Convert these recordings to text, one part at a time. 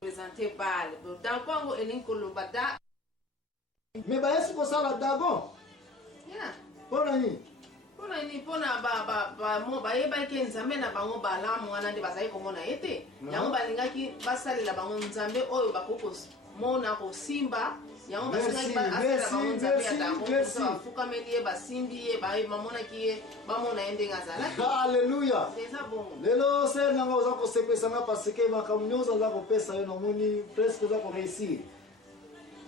présenter Baal. Dans Congo et Ninkolo Bada. Mais est-ce que ça la Dagon? Yeah. Bonani. Bonani pona ba mo ba yeba ke nzambe na bango bala mwana de bazali komona ete. Yango balingaki basali la bango nzambe oyo bakokos mona ko simba. Yango basali basali la bango nzambe ya Dagon. Fukameli basimbi ye ba mamona ki ba mona ende ngazala. Alléluia. C'est ça bon. Lelo c'est nanga oza ko sepesanga parce que makamnyoza za ko pesa yo nomoni presque za ko réussir.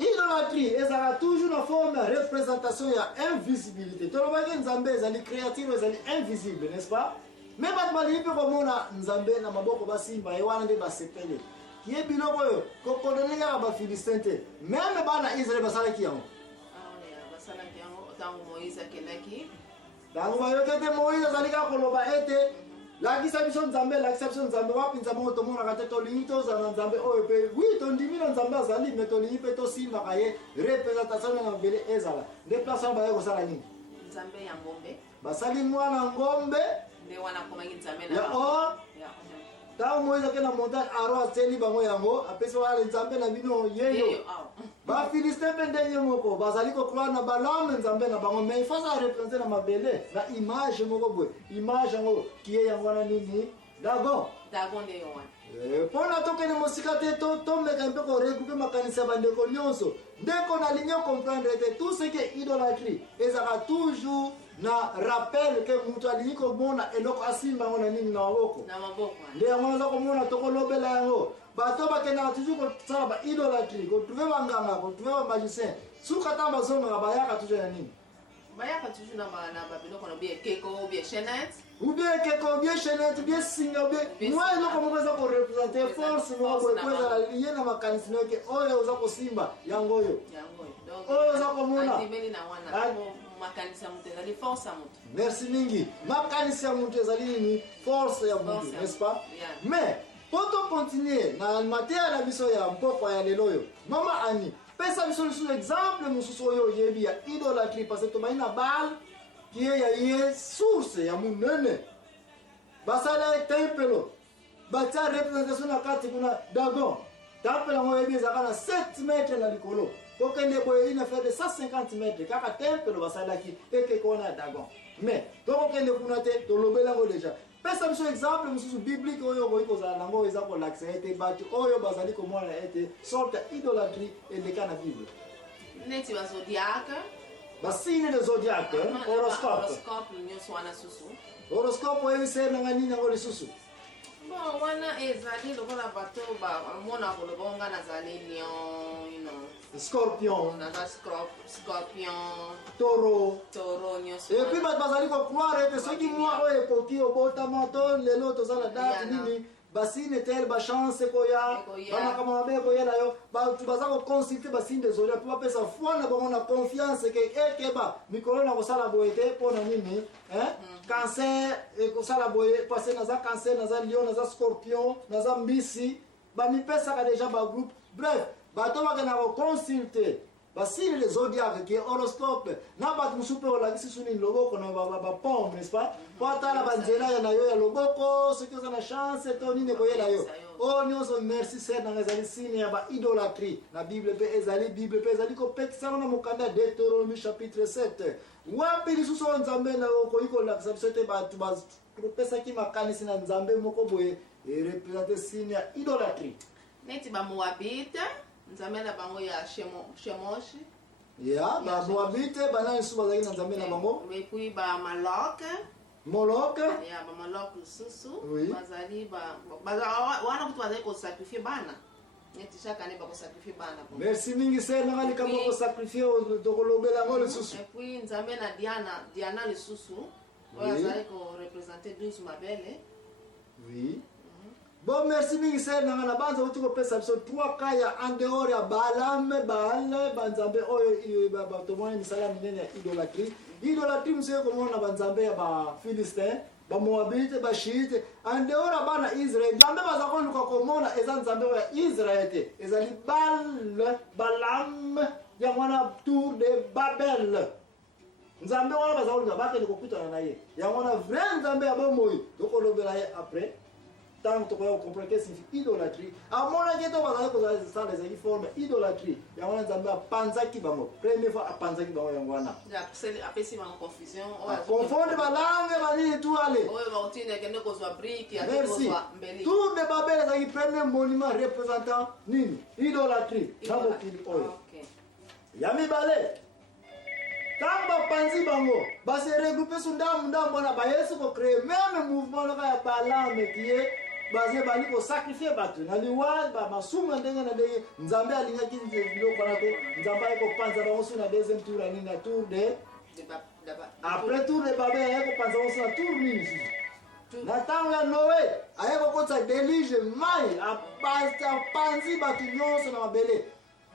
Idolâtrie, elle a toujours la forme de représentation, il y a invisibilité. Tout le monde Nzambe, ils créatifs, ils invisibles, n'est-ce pas? Mais quand on peut comme on Nzambe na maboko basimba, et wana de basepele. Qui est biloko yo, ko kodonne ya ba Philistinte. Même bana Israël basala ki yango. Ah oui, basala ki yango tango Moïse akelaki. Tango bayokete Moïse azalika koloba ete la kisabison Nzambe, la kisabison Nzambe wapi Nzambe to mona kate to limito za Nzambe o pe oui to ndimi na Nzambe azali mais to limite to simba kaye représentation na mbele ezala déplacement ba yeko sala nini Nzambe ya ngombe basali mwana ngombe nde wana komangi Nzambe na ya o ta Moïse ke na montagne aro ateli bango yango apesa wale Nzambe na bino yeyo ba Philistins pendenge moko bazali ko croire na balame Nzambe na bango mais il faut ça représenter na mabele na image moko boy image ngo qui est yango na nini Dagon de yowan pona tokene mosika te tomeka mpe ko regrouper makanisa bandeko nyonso ndeko na ligne comprendre que tout ce qui est idolâtrie ezaka toujours na rappel que mutu alingi komona eloko asimba ngo na nini na maboko nde yango naza komona tokolobela yango bato bakendaka toujours kosala ba idolâtrie kotrouve banganga kotrouve bamagicien suka ta bazongaka bayaka toujours na nini bayaka toujours na babiloko na bien keko ou bien chaînette ou bien keko bien chaînette bien singa bien moi eloko moko eza korepresente force moko boye ezala liye na makanisi noke oyo oza kosimba yango oyo oyo oza komona merci mingi makanisi ya mutu ezali nini force ya mutu n'est-ce pas mais poto continuer na matière na biso ya mpoko ya lelo oyo mama Ani pesa biso lisusu exemple mosusu oyo oyebi ya idolâtrie parce que tomangi na Baal qui est ya source ya munene basala tempelo batia représentation na kati kuna Dagon temple yango oyebi ezalaka na 7 mètres na likolo kokende boye ina fait de 150 mètres kaka tempelo basalaki ekeko wana ya Dagon mais tokokende kuna te tolobela yango déjà pesa biso exemple mosusu biblique oyo boyi kozala nango eza kolakisa ete bato oyo bazali komona ete sorte ya idolâtrie eleka na Bible neti bazodiaque basine de zodiaque horoscope nyonso wana susu horoscope oyebi se nanga nini yango lisusu bon wana ezali lokola bato bamona koloba onga nazali lion scorpion scorpion taureau nyonso et puis bato bazali kokroire ete soki mwa oyo ekoki obotama to lelo tozala date nini basine tel bachance koya bamakambo mabe koyela yo bato baza koconsulte basine de zodiaque mpo bapesa foi na bango na confiance ke ekeba mikolo na kosala boye te mpo na nini cancer ekosala boye parce naza cancer naza lion naza scorpion naza mbisi bamipesaka déjà bagroupe bref bato bakenda koconsulte basine les zodiaques qui est horoscope na bato mosusu mpe olakisi su nini loboko na bapomme n'est-ce pas po atala banzela ya na yo ya loboko soki oza na chance to nini koyela yo oyo nyonso merci ser nanga ezali sine ya baidolâtrie na bible mpe ezali kopekisana na mokanda ya Deutéronomie chapitre 7 wapi lisusu oyo Nzambe na okoki kolakisa biso ete bato bapesaki makanisi na Nzambe moko boye erepresente sine ya idolâtrie neti bamoabite Nzambe na bango ya Shemosh ya bamoabite banani lisusu bazalaki na Nzambe na bango et puis bamaloke Moloch ya bamaloke lisusu bazali wana kutu bazali kosakrifie bana neti chaque année bakosakrifie bana merci mingi se nanga likambo kosakrifie tokolobela yango lisusu et puis Nzambe na Diana lisusu oyo azali korepresente 12 mabele oui. Bon, merci mingi ser nanga na banza uti kopesa biso 3 cas ya en dehors ya Baal banzambe oyo batomona misala minene ya idolâtrie mseye komona banzambe ya baPhilistin bamoabite bashite en dehors ya bana Israel nzambe baza koluka komona eza nzambe oyo ya Israel te ezali Balaam ya mwana tour de Babel nzambe wana baza koluka bakende kokutana na ye yango wana vrai nzambe ya bomoi tokolobela ye après tant que tu comprends que signifie idolâtrie à mon avis to bazali kozala ça les qui forme idolâtrie ya wana nzambe apanzaki bango première fois apanzaki bango yango wana ya c'est apesi ma confusion confondre balangue bali tout aller oyo ba utine kende kozwa brique ya merci kozwa mbeli tour de Babel ezali premier monument représentant nini idolâtrie na mokili oyo ya mibale tant bapanzi bango base regrouper sur ndambo wana bayesu ko créer même mouvement loka ya balame qui est basé bali ko sacrifier batu na liwa ba masumu ndenge na ndenge nzambe alingaki biloko wana ko nzambe ko panza bango sur na deuxième tour ani na tour de après tour de Babel ayeko panza bango sur na tour nini sisi na tango ya Noé ayeko kotsa déluge mai apanzi batu nyonso na mabele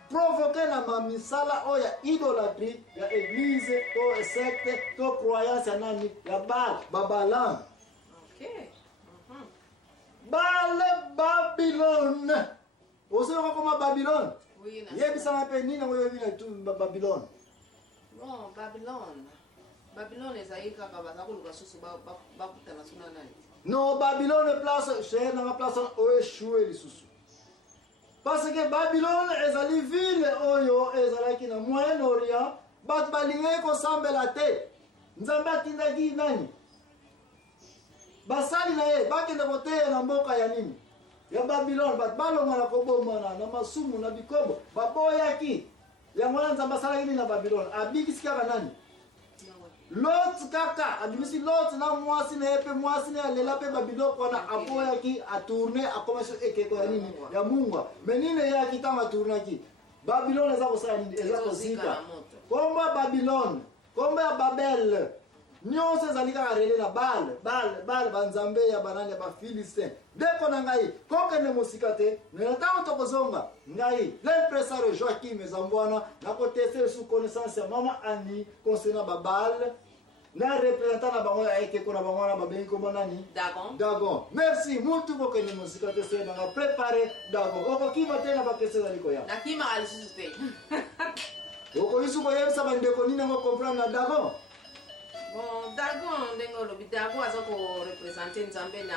provoquer na mamisala oyo ya idolâtrie ya église to secte to croyance ya nani ya Balaam. Okay. Babylone. Osema kama Babylone. Oui, yebisanga mpe nini yango yebina tu Babylone. Bon, Babylone ezali kaka baza koluka susu bakutana suna nani. Non, Babylone place chez na place oyo échoué lisusu. Parce que Babylone ezali ville oyo ezalaki na Moyen-Orient, bat balingai ko sambela te. Nzambe atindaki nani? Basali na ye bakende koteya na mboka ya nini? Ya Babylone bat balonga na kobomana na masumu na bikobo baboyaki. Yango na Nzambe asalaki nini na Babylone? Abikisi kaka nani? Lot kaka adimisi Lot na mwasi na epe mwasi na lela pe babiloko wana apoyaki a tourner a commencer ekeko ya nini ya Mungu menine ya kitama tournaki Babylone eza kosala nini eza kosika komba Babylone komba ya Babel nyonso ezali kaka rele na Baal banzambe ya banani ya Bafilistin deko na ngai kokende mosika te na tango tokozonga ngai l'impresario Joachim Ezambwana na kotester sous connaissance ya mama Annie concernant Baal na représentant na bango ya ekeko na bango na babengi kombo nani Dagon merci muntu kokende mosika te se na préparer Dagon okokima te na bapesa ezali koya nakima alisusu te okoyisu koyebisa bandeko nini yango comprendre na Dagon. Bon, Dagon ndenge olobi Dagon aza ko représenter Nzambe na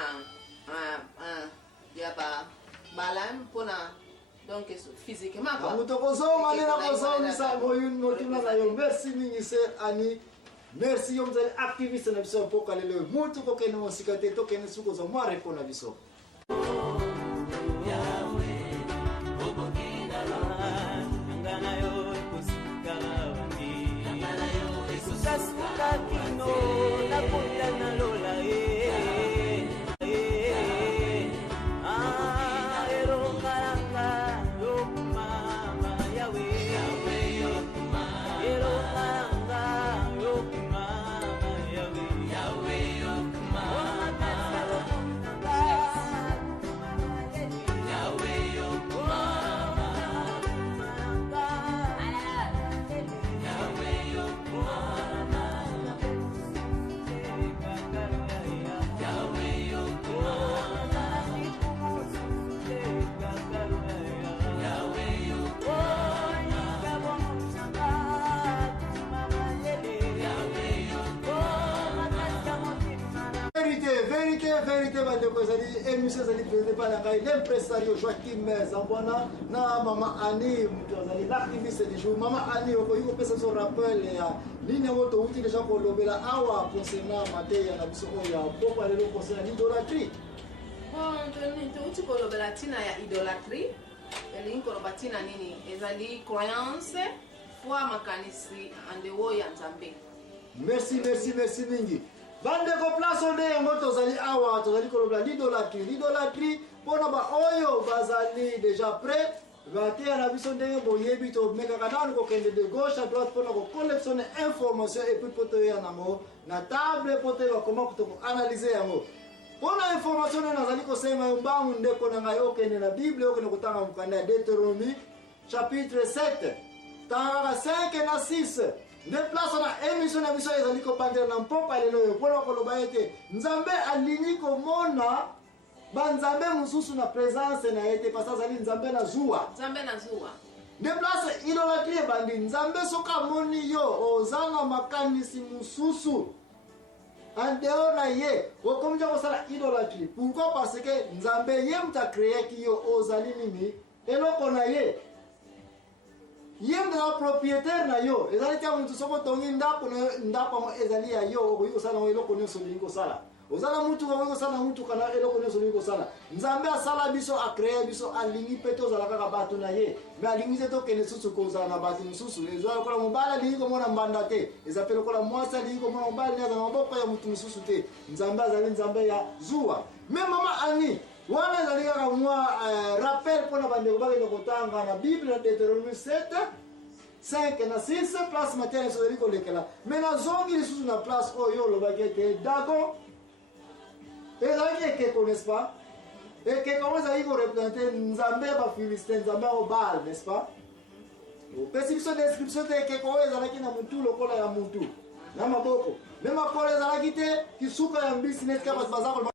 ya Balaam mpona donc physiquement quoi. Amuto kozonga le na kozongisa moyun notuna na yo merci mingi sir Ani. Merci yo mzali activiste na biso poka lelo mutu ko kene mosika te to kene suko za mwa repo na biso. Vérité bandeko ezali émission ezali présenté par l'impresario Joachim Ezambwana na mama Annie mutu azali l'activiste du jour mama Annie okoki kopesa biso rappel ya nini yango touti déjà kolobela awa concernant mateya na biso oyo ya pokwa lelo concernant l'idolâtrie. Bon touti kolobela ntina ya idolâtrie elingi koloba ntina nini ezali croyance foi makanisi andewo ya Nzambe. Merci mingi. Bandeko place onde yango tozali awa tozali kolobela l'idolâtrie pona ba oyo bazali déjà prêt bateya na biso ndenge boyebi tomekaka nanu kokende de gauche à droite pona kocollectionne information et puis po toya nango na table po toyeba comment tokoanalyse yango pona information nde nazali kosenga yo mbangu ndeko na ngai okende na bible okende kotanga mokanda ya Deutéronome chapitre 7 tanga 5 na 6 nde place na émission na biso ezali kopandela na mpoka lelo oyo mpona koloba ete Nzambe alingi komona banzambe mosusu na présence na ye te parce azali Nzambe na zuwa nde place idolâtrie ebandi Nzambe soki amoni yo ozanga makanisi mosusu en dehors na ye okomja kosala idolâtrie. Pourquoi? Parce que nzambe ye muta créé ki yo ozali nini eloko na ye. Ye muta propriétaire na yo. Ezali tia mutu soko tongi ndako mo ezali ya yo okoyi kosala ngo eloko nyonso olingi kosala. Ozala mutu okoyi kosala mutu kana eloko nyonso olingi kosala. Nzambe asala biso a créé biso alingi pe tozala kaka bato na ye. Mais alingi te tokende susu kozala na bato mosusu. Ezala lokola mobali alingi komona mbanda te. Ezapela lokola mwasi alingi komona mobali aza na maboko ya mutu mosusu te. Nzambe azali nzambe ya zuwa. Mais mama ani wana ezali kaka mwa rappel mpona bandeko bakende kotanga na Bible na Deutéronome 7 5 na 6 place matin ezali kolekela. Mais nazongi lisusu na place oyo olobaki ete Dagon ezalaki ekeko, n'est-ce pas? Ekeko ezalaki korepresente nzambe ya bafilistin, nzambe ya Baal, n'est-ce pas? opesi biso description te ekeko oyo ezalaki na mutu lokola ya mutu na maboko. Me makolo ezalaki te kisuka ya mbisi neti kaka bato baza